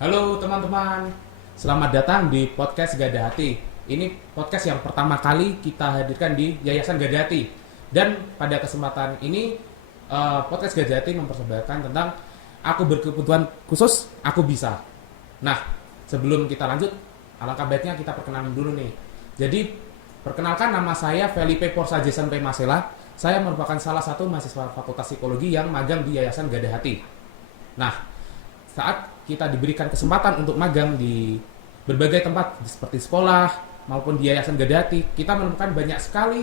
Halo teman-teman, selamat datang di podcast Gada Hati. Ini podcast yang pertama kali kita hadirkan di Yayasan Gada Hati. Dan pada kesempatan ini, podcast Gada Hati mempersembahkan tentang aku berkebutuhan khusus, aku bisa. Nah, sebelum kita lanjut, alangkah baiknya kita perkenalan dulu nih. Jadi, perkenalkan nama saya Felipe Porsa Jason P. Masela. Saya merupakan salah satu mahasiswa Fakultas Psikologi yang magang di Yayasan Gada Hati. Nah, saat kita diberikan kesempatan untuk magang di berbagai tempat seperti sekolah maupun di Yayasan Gada Hati, kita menemukan banyak sekali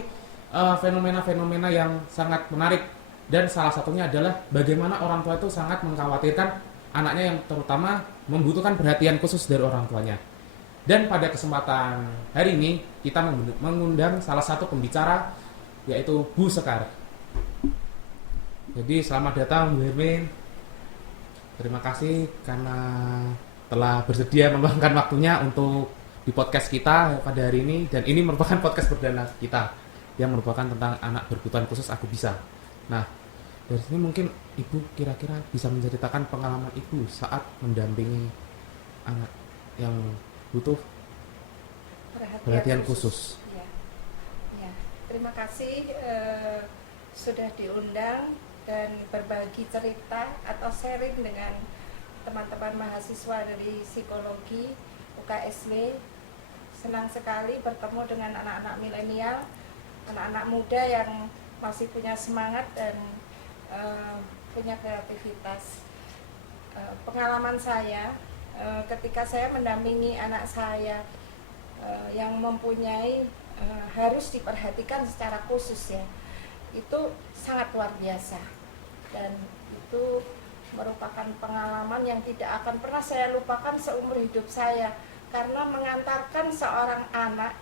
fenomena-fenomena yang sangat menarik, dan salah satunya adalah bagaimana orang tua itu sangat mengkhawatirkan anaknya yang terutama membutuhkan perhatian khusus dari orang tuanya. Dan pada kesempatan hari ini kita mengundang salah satu pembicara, yaitu Bu Sekar. Jadi selamat datang Bu Hermin. Terima kasih karena telah bersedia meluangkan waktunya untuk di podcast kita pada hari ini. Dan ini merupakan podcast perdana kita yang merupakan tentang anak berkebutuhan khusus aku bisa. Nah, dari sini mungkin Ibu kira-kira bisa menceritakan pengalaman Ibu saat mendampingi anak yang butuh perhatian khusus. Ya, ya. Terima kasih sudah diundang dan berbagi cerita atau sharing dengan teman-teman mahasiswa dari psikologi UKSW. Senang sekali bertemu dengan anak-anak milenial, anak-anak muda yang masih punya semangat dan punya kreativitas. Pengalaman saya ketika saya mendampingi anak saya yang mempunyai harus diperhatikan secara khusus ya, itu sangat luar biasa. Dan itu merupakan pengalaman yang tidak akan pernah saya lupakan seumur hidup saya, karena mengantarkan seorang anak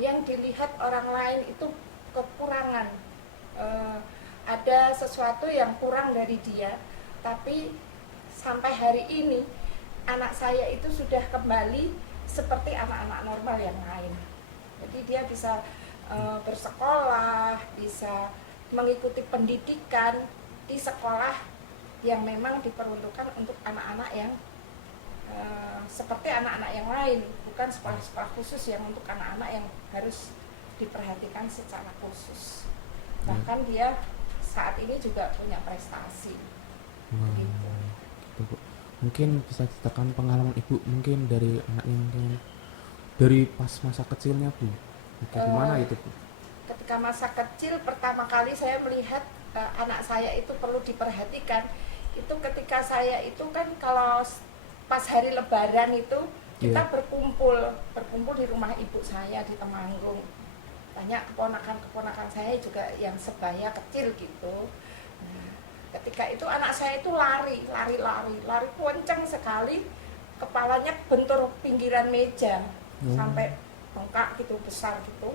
yang dilihat orang lain itu kekurangan, ada sesuatu yang kurang dari dia, tapi sampai hari ini anak saya itu sudah kembali seperti anak-anak normal yang lain. Jadi dia bisa bersekolah, bisa mengikuti pendidikan di sekolah yang memang diperuntukkan untuk anak-anak yang seperti anak-anak yang lain, bukan sekolah-sekolah khusus yang untuk anak-anak yang harus diperhatikan secara khusus. Bahkan dia saat ini juga punya prestasi. Gitu. Mungkin bisa ceritakan pengalaman Ibu mungkin dari anaknya, mungkin dari pas masa kecilnya Bu. Gimana itu Bu? Ketika masa kecil pertama kali saya melihat anak saya itu perlu diperhatikan, itu ketika saya itu kan kalau pas hari Lebaran itu kita berkumpul di rumah ibu saya di Temanggung. Banyak keponakan saya juga yang sebaya kecil gitu. Nah, ketika itu anak saya itu lari kencang sekali, kepalanya bentur pinggiran meja sampai bengkak gitu, besar gitu.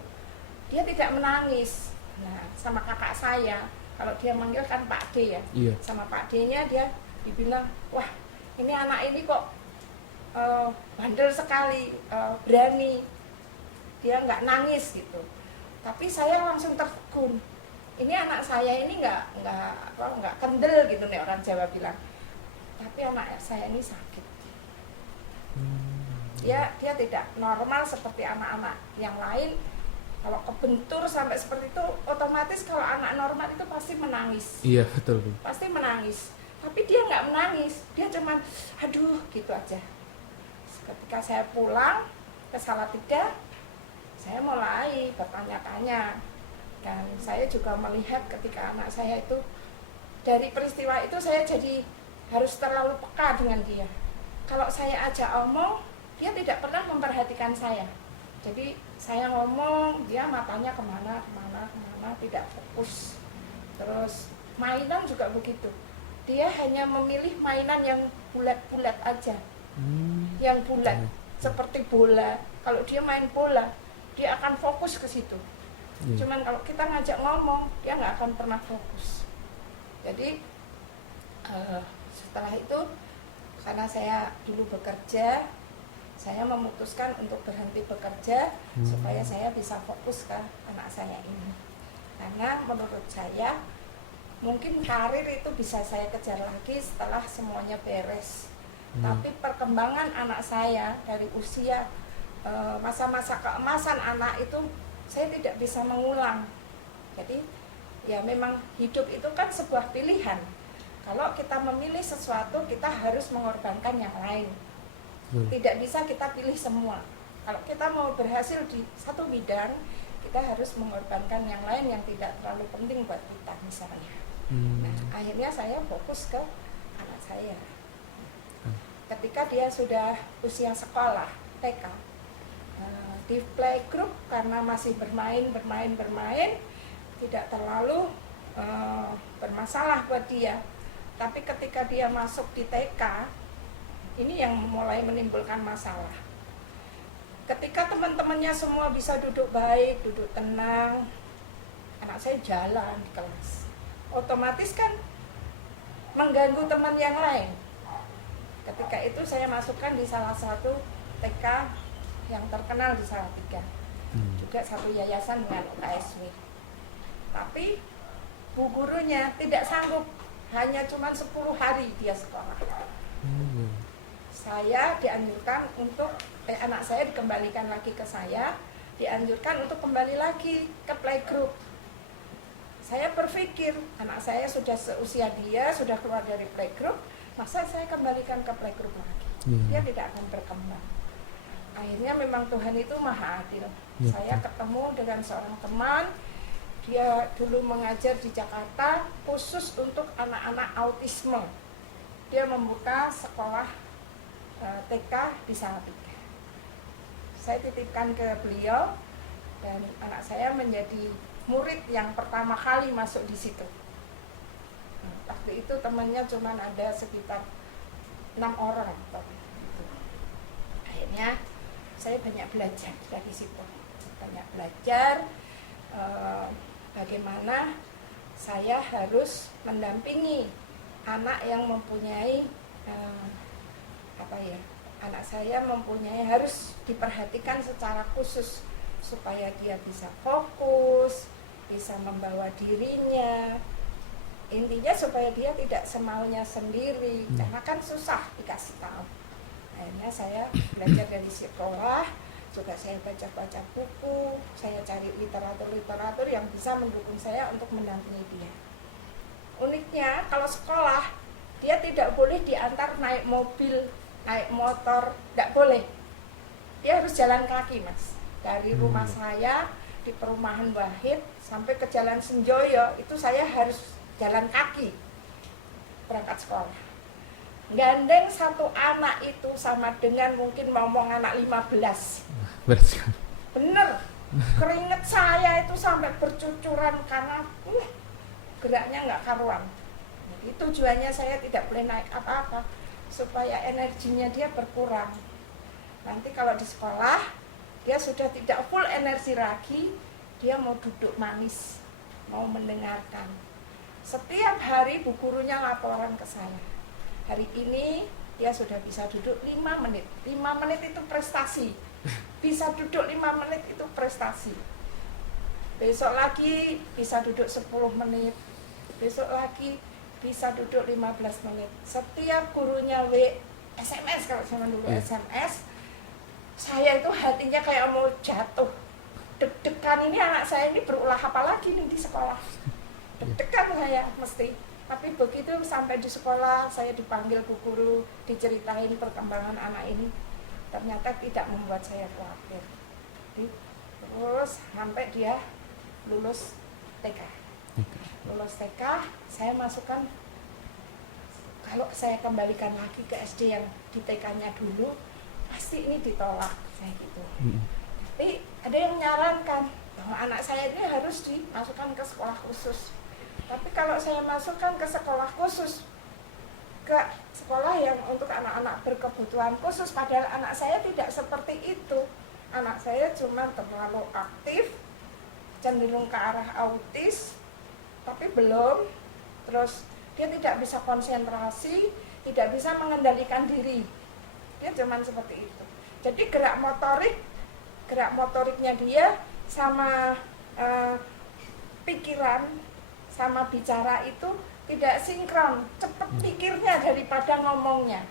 Dia tidak menangis. Nah, sama kakak saya, kalau dia manggil kan Pak D ya, sama Pak D-nya dia dibilang, wah ini anak ini kok bandel sekali, berani, dia nggak nangis gitu. Tapi saya langsung tertegun, ini anak saya ini nggak kendel gitu nih orang Jawa bilang, tapi anak saya ini sakit. Dia tidak normal seperti anak-anak yang lain. Kalau kebentur sampai seperti itu, otomatis kalau anak normal itu pasti menangis. Iya betul Bu. Pasti menangis. Tapi dia nggak menangis, dia cuman aduh gitu aja. Ketika saya pulang ke Salatiga, saya mulai bertanya-tanya. Dan saya juga melihat ketika anak saya itu, dari peristiwa itu saya jadi harus terlalu peka dengan dia. Kalau saya ajak omong, dia tidak pernah memperhatikan saya. Jadi saya ngomong, dia matanya kemana, tidak fokus. Terus mainan juga begitu. Dia hanya memilih mainan yang bulat-bulat aja. Yang bulat, seperti bola. Kalau dia main bola, dia akan fokus ke situ. Cuman kalau kita ngajak ngomong, dia nggak akan pernah fokus. Jadi setelah itu, karena saya dulu bekerja, saya memutuskan untuk berhenti bekerja supaya saya bisa fokus ke anak saya ini. Karena menurut saya mungkin karir itu bisa saya kejar lagi setelah semuanya beres. Tapi perkembangan anak saya dari usia masa-masa keemasan anak itu saya tidak bisa mengulang. Jadi ya memang hidup itu kan sebuah pilihan. Kalau kita memilih sesuatu, kita harus mengorbankan yang lain. Tidak bisa kita pilih semua. Kalau kita mau berhasil di satu bidang, kita harus mengorbankan yang lain yang tidak terlalu penting buat kita misalnya. Nah, akhirnya saya fokus ke anak saya. Ketika dia sudah usia sekolah, TK, di playgroup karena masih bermain, tidak terlalu bermasalah buat dia. Tapi ketika dia masuk di TK, ini yang mulai menimbulkan masalah. Ketika teman-temannya semua bisa duduk baik, duduk tenang, anak saya jalan di kelas. Otomatis kan mengganggu teman yang lain. Ketika itu saya masukkan di salah satu TK yang terkenal di Salatiga, juga satu yayasan dengan UKSW. Tapi bu gurunya tidak sanggup, hanya cuma 10 hari dia sekolah. Saya dianjurkan untuk anak saya dikembalikan lagi ke saya, dianjurkan untuk kembali lagi ke playgroup. Saya berpikir anak saya sudah seusia dia, sudah keluar dari playgroup, masa saya kembalikan ke playgroup lagi? Dia tidak akan berkembang. Akhirnya memang Tuhan itu maha adil. Saya ketemu dengan seorang teman, dia dulu mengajar di Jakarta khusus untuk anak-anak autisme. Dia membuka sekolah TK di Salatiga. Saya titipkan ke beliau dan anak saya menjadi murid yang pertama kali masuk di situ. Waktu itu temannya cuma ada sekitar 6 orang. Akhirnya saya banyak belajar dari situ. Banyak belajar bagaimana saya harus mendampingi anak yang mempunyai anak saya mempunyai harus diperhatikan secara khusus supaya dia bisa fokus, bisa membawa dirinya. Intinya supaya dia tidak semaunya sendiri, karena kan susah dikasih tahu. Akhirnya saya belajar dari sekolah, juga saya baca-baca buku, saya cari literatur yang bisa mendukung saya untuk mendampingi dia. Uniknya kalau sekolah, dia tidak boleh diantar naik mobil, naik motor, tidak boleh. Dia harus jalan kaki, Mas. Dari rumah saya di perumahan Wahid sampai ke Jalan Senjoyo, itu saya harus jalan kaki berangkat sekolah. Gandeng satu anak itu sama dengan mungkin ngomong anak 15. Bener, keringet saya itu sampai bercucuran karena geraknya nggak karuan. Jadi tujuannya saya tidak boleh naik apa-apa supaya energinya dia berkurang. Nanti kalau di sekolah dia sudah tidak full energi lagi, dia mau duduk manis, mau mendengarkan. Setiap hari bu gurunya laporan ke saya. Hari ini dia sudah bisa duduk 5 menit. 5 menit itu prestasi. Bisa duduk 5 menit itu prestasi. Besok lagi bisa duduk 10 menit. Besok lagi bisa duduk 15 menit. Setiap gurunya SMS, kalau zaman dulu SMS, saya itu hatinya kayak mau jatuh. Deg-degan, ini anak saya ini berulah apa lagi nih di sekolah. Deg-degan saya mesti. Tapi begitu sampai di sekolah, saya dipanggil bu guru, diceritain perkembangan anak ini, ternyata tidak membuat saya khawatir. Terus sampai dia lulus TK. Lulus TK, saya masukkan, kalau saya kembalikan lagi ke SD yang di TK-nya dulu, pasti ini ditolak, saya gitu. Tapi ada yang menyarankan bahwa anak saya ini harus dimasukkan ke sekolah khusus. Tapi kalau saya masukkan ke sekolah khusus, ke sekolah yang untuk anak-anak berkebutuhan khusus, padahal anak saya tidak seperti itu. Anak saya cuma terlalu aktif, cenderung ke arah autis, tapi belum. Terus dia tidak bisa konsentrasi, tidak bisa mengendalikan diri. Dia cuma seperti itu. Jadi gerak motoriknya dia sama pikiran sama bicara itu tidak sinkron, cepat pikirnya daripada ngomongnya.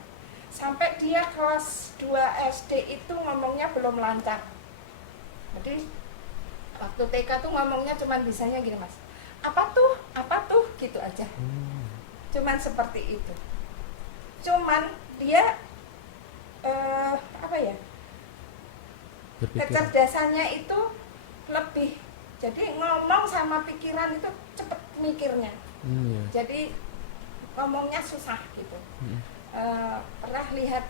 Sampai dia kelas 2 SD itu ngomongnya belum lancar. Jadi waktu TK tuh ngomongnya cuman bisanya gini, Mas. Apa tuh, gitu aja. Cuman seperti itu. Cuman dia kecerdasannya itu lebih. Jadi ngomong sama pikiran itu cepet mikirnya. Jadi ngomongnya susah gitu. Pernah lihat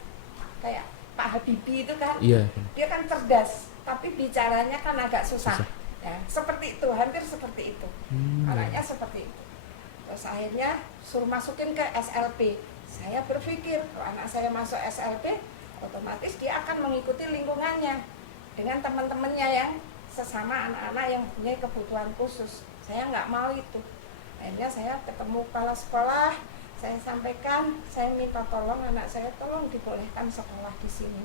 kayak Pak Habibie itu kan, dia kan cerdas, tapi bicaranya kan agak susah. Ya, seperti itu, hampir seperti itu. Anaknya seperti itu. Terus akhirnya suruh masukin ke SLP. Saya berpikir kalau anak saya masuk SLP, otomatis dia akan mengikuti lingkungannya dengan teman-temannya yang sesama anak-anak yang punya kebutuhan khusus. Saya nggak mau itu. Akhirnya saya ketemu kepala sekolah, saya sampaikan, saya minta tolong anak saya, tolong dibolehkan sekolah di sini.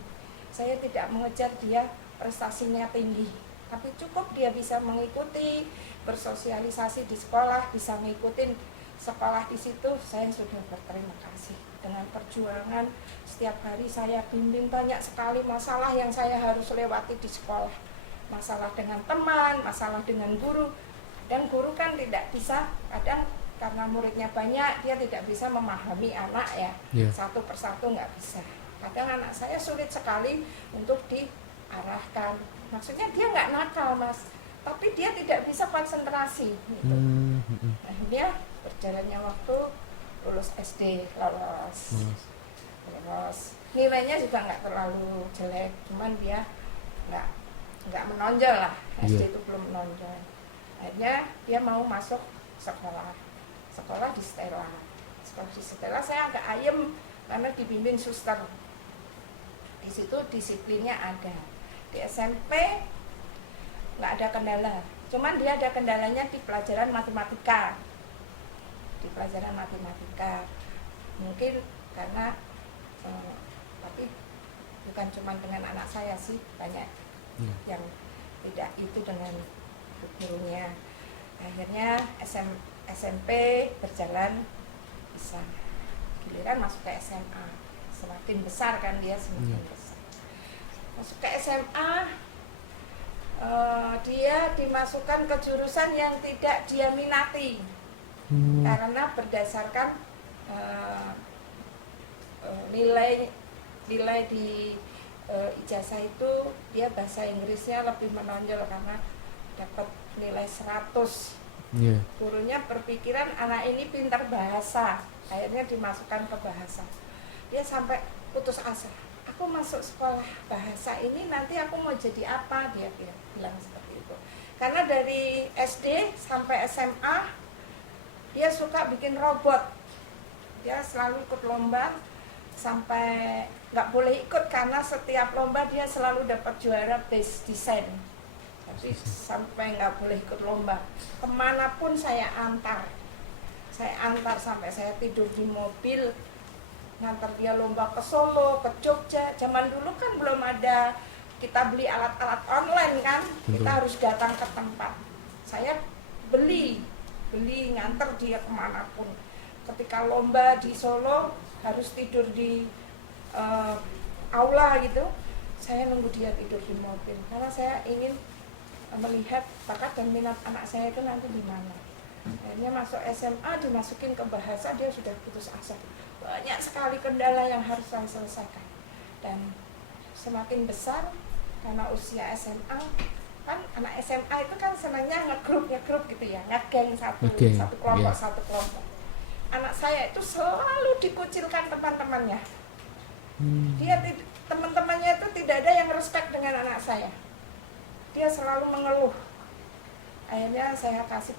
Saya tidak mengejar dia prestasinya tinggi, tapi cukup dia bisa mengikuti, bersosialisasi di sekolah, bisa ngikutin sekolah di situ. Saya sudah berterima kasih. Dengan perjuangan setiap hari saya bimbing banyak sekali masalah yang saya harus lewati di sekolah. Masalah dengan teman, masalah dengan guru. Dan guru kan tidak bisa, kadang karena muridnya banyak, dia tidak bisa memahami anak ya, satu persatu nggak bisa. Kadang anak saya sulit sekali untuk diarahkan. Maksudnya dia nggak nakal, Mas, tapi dia tidak bisa konsentrasi gitu. Akhirnya berjalannya waktu, lulus SD, lolos. Nilainya juga nggak terlalu jelek, cuman dia nggak menonjol lah. SD itu belum menonjol. Akhirnya dia mau masuk sekolah di Stella. Sekolah di Stella saya agak ayem karena dibimbing suster. Di situ disiplinnya ada. Di SMP nggak ada kendala. Cuman dia ada kendalanya di pelajaran matematika. Mungkin karena tapi bukan cuma dengan anak saya sih, banyak yang tidak itu dengan gurunya. Akhirnya SMP berjalan bisa, giliran masuk ke SMA, semakin besar kan dia, semakin besar. Masuk ke SMA, dia dimasukkan ke jurusan yang tidak dia minati, karena berdasarkan nilai di ijazah itu dia bahasa Inggrisnya lebih menonjol karena dapat nilai 100. Gurunya berpikiran anak ini pintar bahasa, akhirnya dimasukkan ke bahasa. Dia sampai putus asa, aku masuk sekolah bahasa ini nanti aku mau jadi apa, dia bilang seperti itu. Karena dari SD sampai SMA dia suka bikin robot, dia selalu ikut lomba, sampai nggak boleh ikut karena setiap lomba dia selalu dapat juara best design. Tapi sampai nggak boleh ikut lomba, kemanapun saya antar sampai saya tidur di mobil, ngantar dia lomba ke Solo, ke Jogja. Zaman dulu kan belum ada kita beli alat-alat online kan, kita harus datang ke tempat. Saya beli ngantar dia kemanapun. Ketika lomba di Solo harus tidur di aula gitu, saya nunggu dia tidur di mobil karena saya ingin melihat bakat dan minat anak saya itu nanti di mana. Akhirnya masuk SMA, dimasukin ke bahasa, dia sudah putus asa. Banyak sekali kendala yang harus saya selesaikan. Dan semakin besar, karena usia SMA, kan anak SMA itu kan senangnya ngegrup gitu ya, ngegeng satu kelompok. Anak saya itu selalu dikucilkan teman-temannya. Dia teman-temannya itu tidak ada yang respect dengan anak saya. Dia selalu mengeluh. Akhirnya saya kasih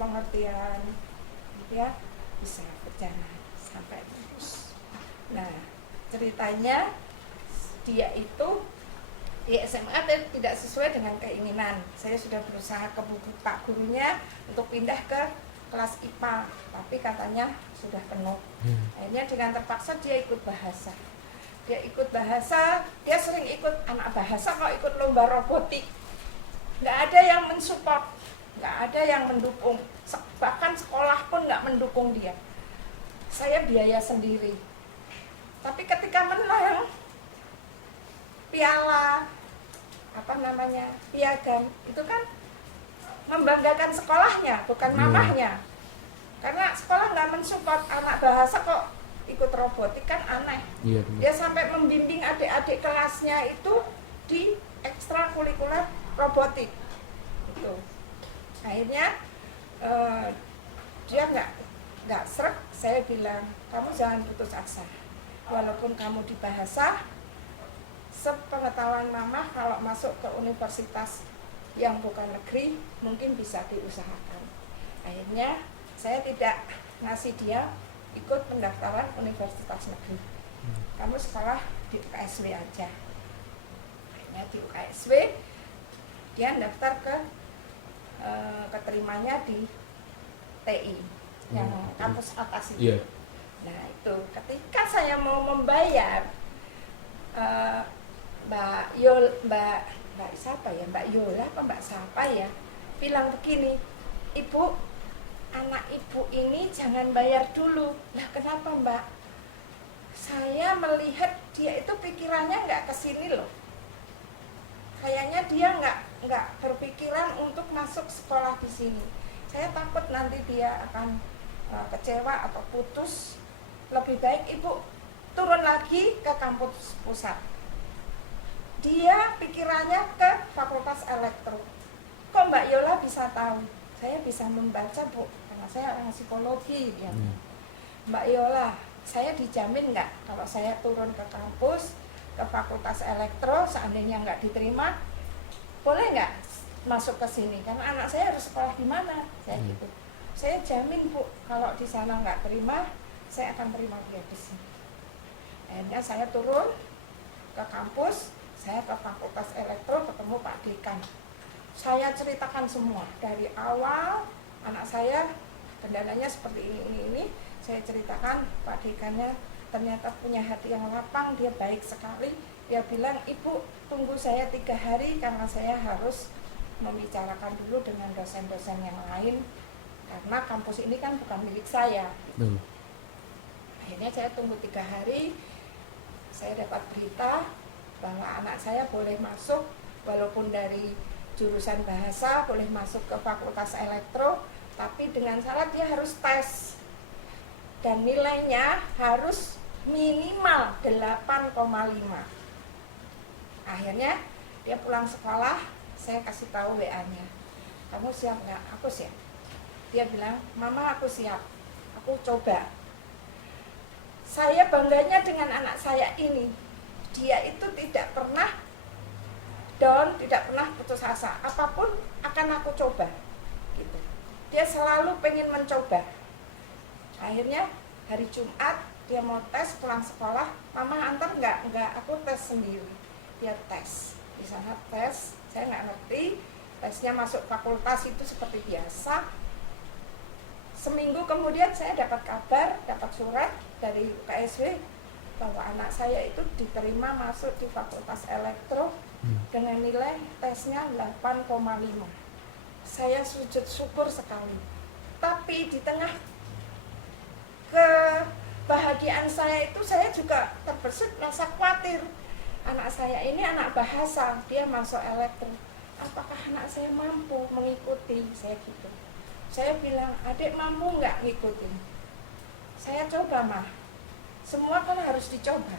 pengertian, dia bisa berjalan sampai lulus. Nah, ceritanya dia itu di SMA tidak sesuai dengan keinginan. Saya sudah berusaha ke Pak gurunya untuk pindah ke kelas IPA, tapi katanya sudah penuh. Akhirnya dengan terpaksa dia ikut bahasa. Dia sering ikut anak bahasa, kok ikut lomba robotik. Nggak ada yang mensupport, nggak ada yang mendukung. Bahkan sekolah pun nggak mendukung dia. saya biaya sendiri. Tapi ketika menang piala piagam itu kan membanggakan sekolahnya, bukan mamahnya. Karena sekolah nggak mensupport anak bahasa kok ikut robotik, kan aneh. Dia sampai membimbing adik-adik kelasnya itu di ekstrakurikuler robotik. Itu. Akhirnya dia nggak srek. Saya bilang, kamu jangan putus asa. Walaupun kamu di bahasa, sepengetahuan mama kalau masuk ke universitas yang bukan negeri mungkin bisa diusahakan. Akhirnya saya tidak ngasih dia ikut pendaftaran universitas negeri. Kamu sekolah di UKSW aja. Akhirnya di UKSW dia daftar ke keterimanya di TI yang kampus atas itu. Nah itu ketika saya mau membayar Mbak Yola apa Mbak siapa ya bilang begini, Ibu, anak ibu ini jangan bayar dulu. Lah kenapa Mbak? Saya melihat dia itu pikirannya nggak kesini loh. Kayaknya dia nggak berpikiran untuk masuk sekolah di sini. Saya takut nanti dia akan kecewa atau putus. Lebih baik ibu turun lagi ke kampus pusat. Dia pikirannya ke Fakultas Elektro. Kok Mbak Yola bisa tahu? Saya bisa membaca Bu, karena saya orang psikologi ya. Mbak Yola, saya dijamin nggak kalau saya turun ke kampus ke Fakultas Elektro, seandainya nggak diterima, boleh nggak masuk ke sini? Karena anak saya harus sekolah di mana? Saya gitu. Saya jamin Bu, kalau di sana nggak terima, saya akan terima dia di sini. Akhirnya saya turun ke kampus, saya ke Fakultas Elektro ketemu Pak Dekan. Saya ceritakan semua dari awal anak saya kendalanya seperti ini. Saya ceritakan, Pak Dekannya ternyata punya hati yang lapang, dia baik sekali. Dia bilang, Ibu tunggu saya 3 hari karena saya harus membicarakan dulu dengan dosen-dosen yang lain karena kampus ini kan bukan milik saya. Akhirnya saya tunggu 3 hari, saya dapat berita bahwa anak saya boleh masuk walaupun dari jurusan bahasa, boleh masuk ke Fakultas Elektro, tapi dengan syarat dia harus tes dan nilainya harus minimal 8,5. Akhirnya dia pulang sekolah, saya kasih tahu WA-nya, kamu siap nggak? Aku siap. Dia bilang, Mama aku siap, aku coba. Saya bangganya dengan anak saya ini, dia itu tidak pernah down, tidak pernah putus asa. Apapun akan aku coba. Gitu. Dia selalu pengen mencoba. Akhirnya hari Jumat dia mau tes pulang sekolah, Mama antar nggak, aku tes sendiri. Dia tes, di sana tes, saya nggak ngerti. Tesnya masuk fakultas itu seperti biasa. Seminggu kemudian saya dapat kabar, dapat surat dari UKSW bahwa anak saya itu diterima masuk di Fakultas Elektro dengan nilai tesnya 8,5. Saya sujud syukur sekali. Tapi di tengah kebahagiaan saya itu saya juga terbesit rasa khawatir. Anak saya ini anak bahasa, dia masuk elektro. Apakah anak saya mampu mengikuti? Saya gitu. Saya bilang, adik mampu nggak ngikutin? Saya coba mah. Semua kan harus dicoba.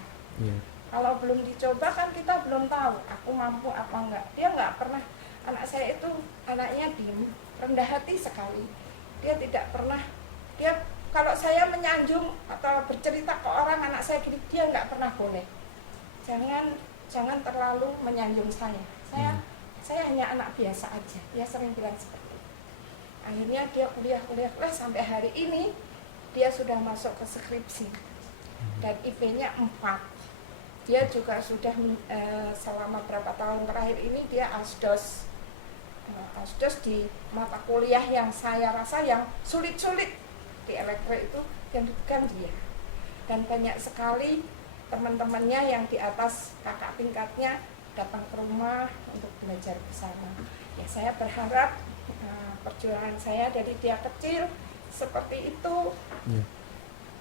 Kalau belum dicoba kan kita belum tahu aku mampu apa enggak. Dia nggak pernah, anak saya itu anaknya diem, rendah hati sekali. Dia tidak pernah, dia kalau saya menyanjung atau bercerita ke orang anak saya gini, dia nggak pernah boleh. Jangan terlalu menyanjung saya. Saya hanya anak biasa aja. Dia sering bilang seperti itu. Akhirnya dia kuliah sampai hari ini dia sudah masuk ke skripsi. Dan IP-nya 4. Dia juga sudah selama berapa tahun terakhir ini dia asdos di mata kuliah yang saya rasa yang sulit-sulit di elektro itu yang bukan dia. Dan banyak sekali teman-temannya yang di atas kakak tingkatnya datang ke rumah untuk belajar bersama. Ya saya berharap perjuangan saya dari dia kecil seperti itu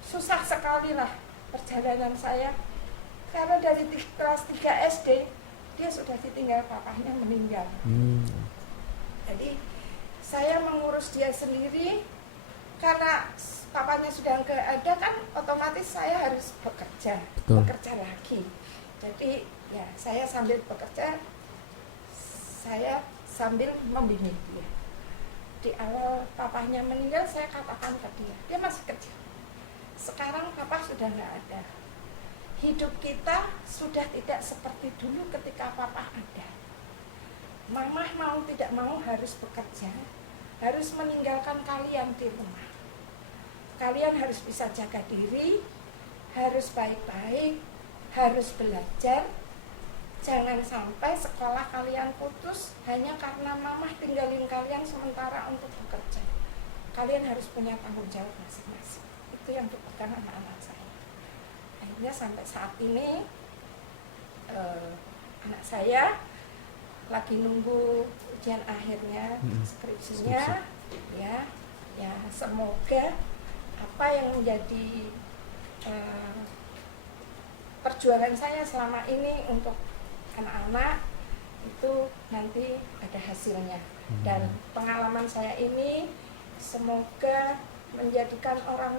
susah sekali lah perjalanan saya, karena dari kelas 3 SD dia sudah ditinggal, papahnya meninggal. Jadi saya mengurus dia sendiri, karena papanya sudah nggak ada kan, otomatis saya harus bekerja. Betul. Bekerja lagi. Jadi ya saya sambil bekerja, saya sambil membimbing dia. Di awal papahnya meninggal, saya katakan ke dia masih kecil. Sekarang papa sudah nggak ada. Hidup kita sudah tidak seperti dulu ketika papa ada. Mama mau tidak mau harus bekerja, harus meninggalkan kalian di rumah. Kalian harus bisa jaga diri, harus baik-baik, harus belajar. Jangan sampai sekolah kalian putus hanya karena mama tinggalin kalian sementara untuk bekerja. Kalian harus punya tanggung jawab masing-masing. Itu yang dipegang anak-anak saya. Akhirnya sampai saat ini anak saya lagi nunggu ujian akhirnya, skripsinya. Ya semoga apa yang menjadi perjuangan saya selama ini untuk anak-anak itu nanti ada hasilnya. Dan pengalaman saya ini semoga menjadikan orang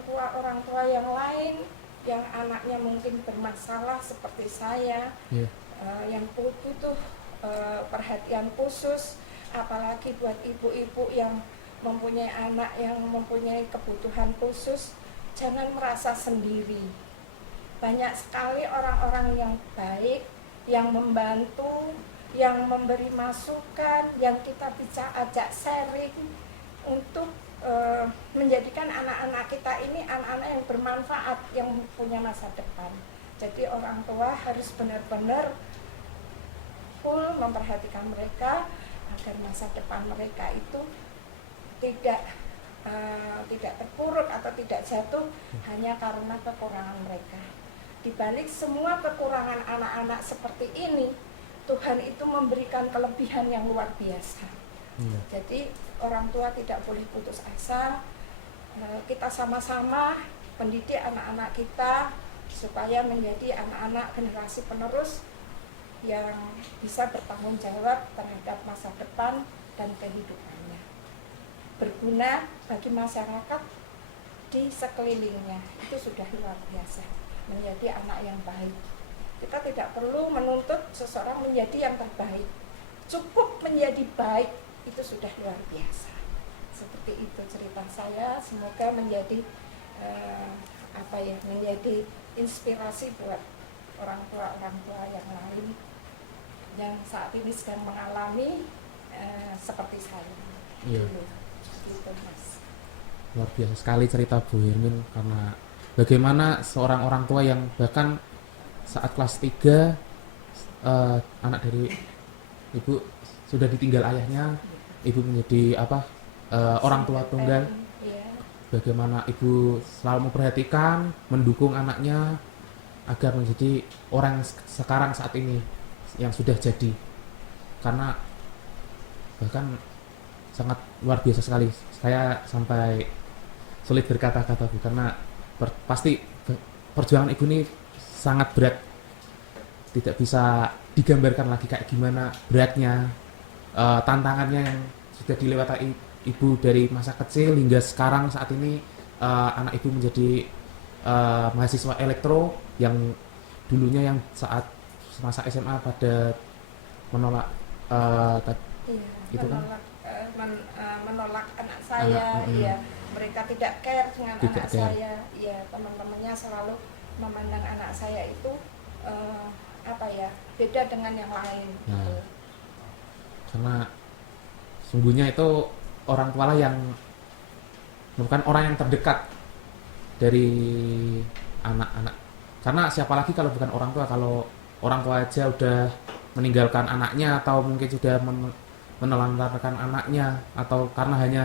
tua yang lain yang anaknya mungkin bermasalah seperti saya, yang butuh perhatian khusus, apalagi buat ibu-ibu yang mempunyai anak yang mempunyai kebutuhan khusus, jangan merasa sendiri. Banyak sekali orang-orang yang baik, yang membantu, yang memberi masukan, yang kita bisa ajak sharing untuk menjadikan anak-anak kita ini anak-anak yang bermanfaat, yang punya masa depan. Jadi orang tua harus benar-benar full memperhatikan mereka agar masa depan mereka itu tidak terpuruk atau tidak jatuh hanya karena kekurangan mereka. Di balik semua kekurangan anak-anak seperti ini, Tuhan itu memberikan kelebihan yang luar biasa. Jadi orang tua tidak boleh putus asa. Kita sama-sama pendidik anak-anak kita supaya menjadi anak-anak generasi penerus yang bisa bertanggung jawab terhadap masa depan dan kehidupannya, berguna bagi masyarakat di sekelilingnya. Itu sudah luar biasa, menjadi anak yang baik. Kita tidak perlu menuntut seseorang menjadi yang terbaik, cukup menjadi baik, itu sudah luar biasa. Seperti itu cerita saya, semoga menjadi menjadi inspirasi buat orang tua yang lain yang saat ini sedang mengalami seperti saya. Gitu, Mas. Luar biasa sekali cerita Bu Hermin, karena bagaimana seorang orang tua yang bahkan saat kelas 3 anak dari ibu sudah ditinggal ayahnya, ibu menjadi orang tua tunggal. Bagaimana ibu selalu memperhatikan, mendukung anaknya agar menjadi orang sekarang saat ini yang sudah jadi. Karena bahkan sangat luar biasa sekali. Saya sampai sulit berkata-kata Bu, karena pasti perjuangan ibu ini sangat berat. Tidak bisa digambarkan lagi kayak gimana beratnya, tantangannya yang sudah dilewati ibu dari masa kecil hingga sekarang saat ini. Anak ibu menjadi mahasiswa elektro yang dulunya yang saat masa SMA pada menolak itu menolak, menolak anak saya, mereka tidak care dengan anak saya, teman-temannya selalu memandang anak saya itu beda dengan yang lain. Karena sungguhnya itu orang tua lah yang bukan orang yang terdekat dari anak-anak. Karena siapa lagi kalau bukan orang tua? Kalau orang tua aja udah meninggalkan anaknya, atau mungkin sudah menelantarkan anaknya, atau karena hanya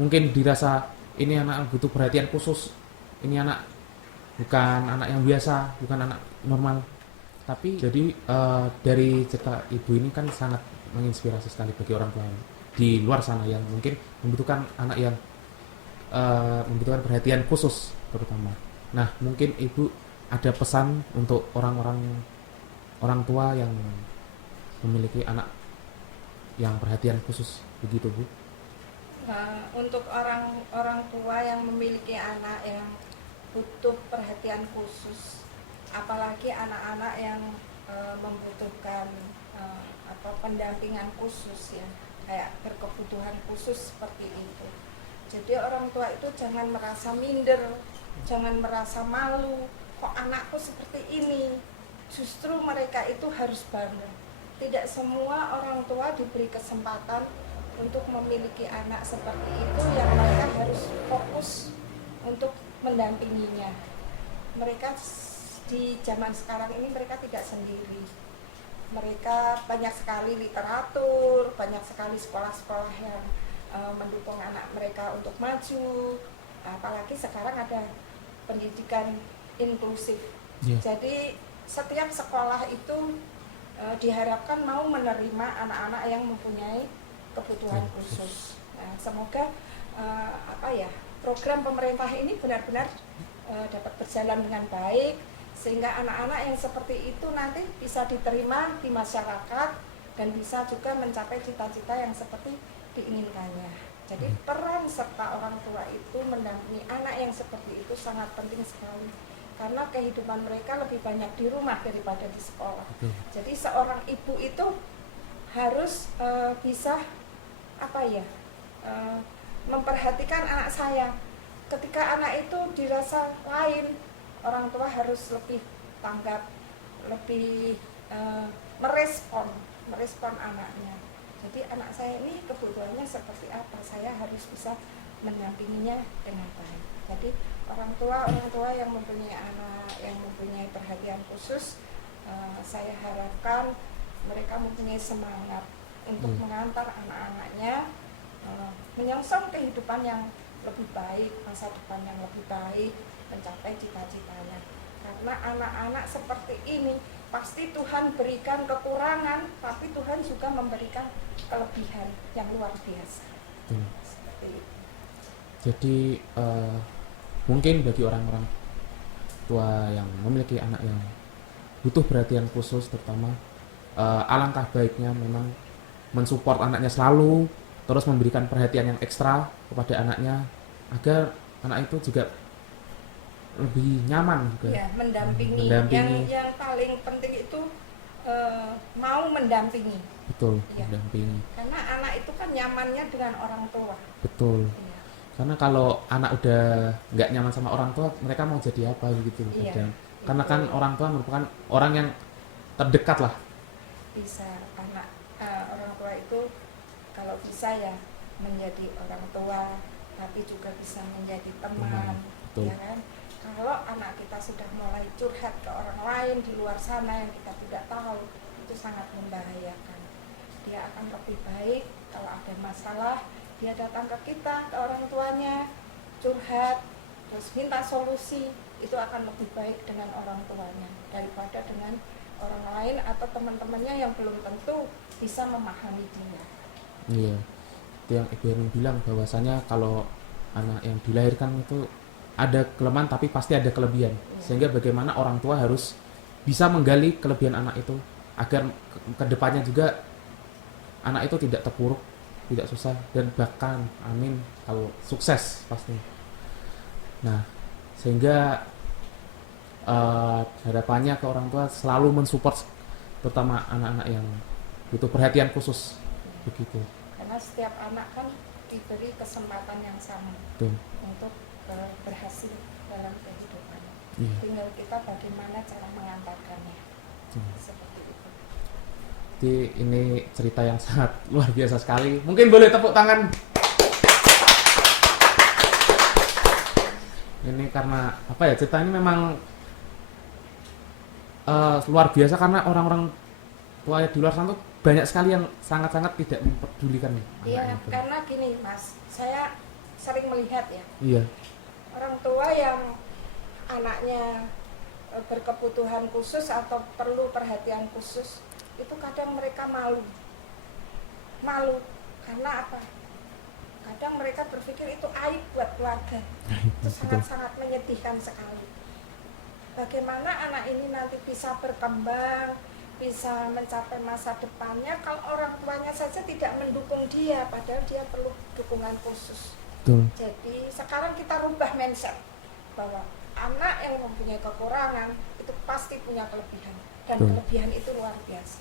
mungkin dirasa ini anak butuh perhatian khusus, ini anak bukan anak yang biasa, bukan anak normal. Tapi jadi dari cerita ibu ini kan sangat menginspirasi sekali bagi orang tua di luar sana yang mungkin membutuhkan anak yang membutuhkan perhatian khusus terutama. Nah, mungkin Ibu ada pesan untuk orang tua yang memiliki anak yang perhatian khusus begitu, Bu? Nah, untuk orang tua yang memiliki anak yang butuh perhatian khusus, apalagi anak-anak yang membutuhkan atau pendampingan khusus ya, kayak berkebutuhan khusus seperti itu. Jadi orang tua itu jangan merasa minder, jangan merasa malu, kok anakku seperti ini. Justru mereka itu harus bangga. Tidak semua orang tua diberi kesempatan untuk memiliki anak seperti itu yang mereka harus fokus untuk mendampinginya. Mereka di zaman sekarang ini mereka tidak sendiri. Mereka banyak sekali literatur, banyak sekali sekolah-sekolah yang mendukung anak mereka untuk maju. Apalagi sekarang ada pendidikan inklusif. Jadi setiap sekolah itu diharapkan mau menerima anak-anak yang mempunyai kebutuhan khusus. Nah, semoga program pemerintah ini benar-benar dapat berjalan dengan baik, sehingga anak-anak yang seperti itu nanti bisa diterima di masyarakat dan bisa juga mencapai cita-cita yang seperti diinginkannya. Jadi peran serta orang tua itu mendampingi anak yang seperti itu sangat penting sekali, karena kehidupan mereka lebih banyak di rumah daripada di sekolah. Jadi seorang ibu itu harus bisa memperhatikan anak saya. Ketika anak itu dirasa lain, orang tua harus lebih tanggap, lebih merespon anaknya. Jadi anak saya ini kebutuhannya seperti apa, saya harus bisa mendampinginya dengan baik. Jadi orang tua yang mempunyai anak yang mempunyai perhatian khusus, saya harapkan mereka mempunyai semangat untuk mengantar anak-anaknya menyongsong kehidupan yang lebih baik, masa depan yang lebih baik, mencapai cita-citanya. Karena anak-anak seperti ini pasti Tuhan berikan kekurangan, tapi Tuhan juga memberikan kelebihan yang luar biasa. Seperti itu. Jadi mungkin bagi orang-orang tua yang memiliki anak yang butuh perhatian khusus, terutama alangkah baiknya memang mensupport anaknya selalu, terus memberikan perhatian yang ekstra kepada anaknya agar anak itu juga lebih nyaman juga. Ya, mendampingi. Yang paling penting itu mau mendampingi. Betul, ya. Mendampingi. Karena anak itu kan nyamannya dengan orang tua. Betul. Ya. Karena kalau anak udah nggak nyaman sama orang tua, mereka mau jadi apa gitu. Ya, karena kan orang tua merupakan orang yang terdekat lah. Bisa orang tua itu kalau bisa ya menjadi orang tua, tapi juga bisa menjadi teman. Ya kan? Kalau anak kita sudah mulai curhat ke orang lain di luar sana yang kita tidak tahu, itu sangat membahayakan. Dia akan lebih baik kalau ada masalah, dia datang ke kita, ke orang tuanya, curhat, terus minta solusi, itu akan lebih baik dengan orang tuanya daripada dengan orang lain atau teman-temannya yang belum tentu bisa memahami dia. Iya, itu yang Ibu Erin bilang, bahwasanya kalau anak yang dilahirkan itu ada kelemahan tapi pasti ada kelebihan. Sehingga bagaimana orang tua harus bisa menggali kelebihan anak itu agar kedepannya juga anak itu tidak terpuruk, tidak susah, dan bahkan amin kalau sukses pasti. Nah, sehingga harapannya ke orang tua selalu mensupport terutama anak-anak yang butuh perhatian khusus begitu. Karena setiap anak kan diberi kesempatan yang sama untuk berhasil dalam kehidupan. Tinggal kita bagaimana cara mengantarkannya. Seperti itu. Jadi ini cerita yang sangat luar biasa sekali. Mungkin boleh tepuk tangan. Ini karena cerita ini memang luar biasa, karena orang-orang tua di luar sana tuh banyak sekali yang sangat-sangat tidak mempedulikan. Iya, karena gini Mas, saya sering melihat ya. Iya. Orang tua yang anaknya berkebutuhan khusus atau perlu perhatian khusus, itu kadang mereka malu karena apa? Kadang mereka berpikir itu aib buat keluarga. Itu sangat-sangat menyedihkan sekali. bagaimana anak ini nanti bisa berkembang, bisa mencapai masa depannya kalau orang tuanya saja tidak mendukung dia, padahal dia perlu dukungan khusus. Betul. Jadi sekarang kita rubah mindset bahwa anak yang mempunyai kekurangan itu pasti punya kelebihan, dan Betul. kelebihan itu luar biasa.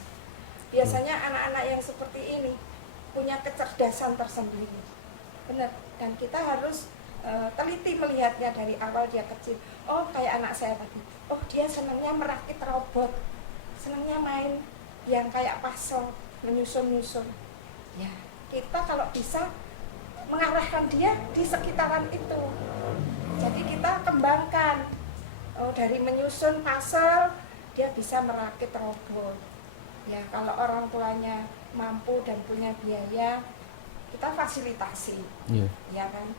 Biasanya anak-anak yang seperti ini punya kecerdasan tersendiri, benar. Dan kita harus teliti melihatnya dari awal dia kecil. Oh, kayak anak saya tadi, oh dia senangnya merakit robot, senangnya main yang kayak puzzle, menyusun-nyusun. Ya, kita kalau bisa mengarahkan dia di sekitaran itu. Jadi kita kembangkan. Oh, dari menyusun puzzle dia bisa merakit robot. Ya, kalau orang tuanya mampu dan punya biaya, kita fasilitasi. Iya. Ya kan?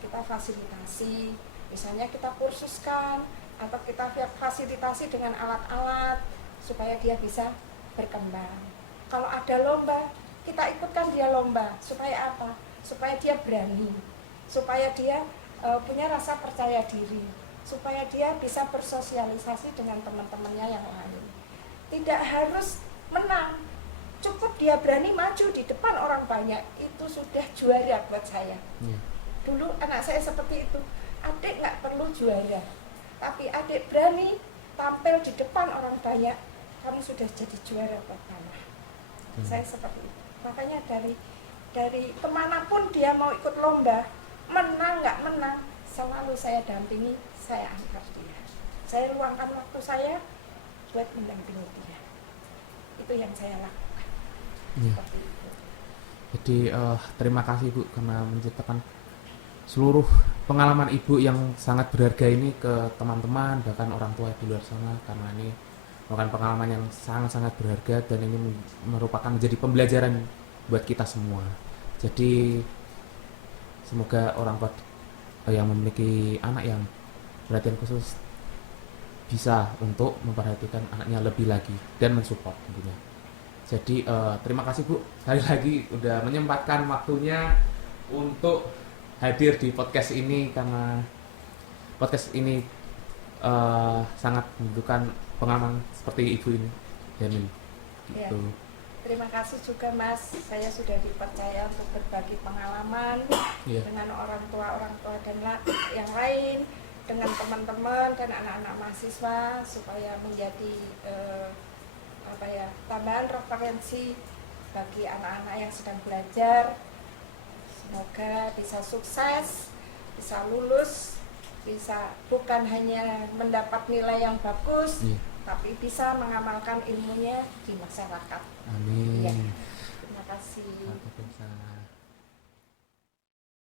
Kita fasilitasi, misalnya kita kursuskan atau kita fasilitasi dengan alat-alat supaya dia bisa berkembang. Kalau ada lomba, kita ikutkan dia lomba. Supaya apa? Supaya dia berani, supaya dia punya rasa percaya diri, supaya dia bisa bersosialisasi dengan teman-temannya yang lain. Tidak harus menang, cukup dia berani maju di depan orang banyak, itu sudah juara buat saya. Dulu anak saya seperti itu, adik nggak perlu juara, tapi adik berani tampil di depan orang banyak, kamu sudah jadi juara buat mama. Saya seperti itu. Makanya dari kemanapun dia mau ikut lomba, menang nggak menang, selalu saya dampingi, saya antar dia. Saya luangkan waktu saya buat mendampingi dia. Itu yang saya lakukan. Seperti itu. Jadi terima kasih Bu karena menceritakan seluruh pengalaman Ibu yang sangat berharga ini ke teman-teman, bahkan orang tua di luar sana, karena ini merupakan pengalaman yang sangat-sangat berharga dan ini merupakan menjadi pembelajaran buat kita semua. Jadi semoga orang tua yang memiliki anak yang perhatian khusus bisa untuk memperhatikan anaknya lebih lagi dan mensupport tentunya. Jadi terima kasih Bu sekali lagi udah menyempatkan waktunya untuk hadir di podcast ini, karena podcast ini sangat membutuhkan pengalaman seperti Ibu ini, Yamin. Gitu. Ya. Terima kasih juga Mas, saya sudah dipercaya untuk berbagi pengalaman dengan orang tua dan yang lain, dengan teman-teman dan anak-anak mahasiswa, supaya menjadi tambahan referensi bagi anak-anak yang sedang belajar. Semoga bisa sukses, bisa lulus, bisa bukan hanya mendapat nilai yang bagus, tapi bisa mengamalkan ilmunya di masyarakat. Amin. Ya. Terima kasih.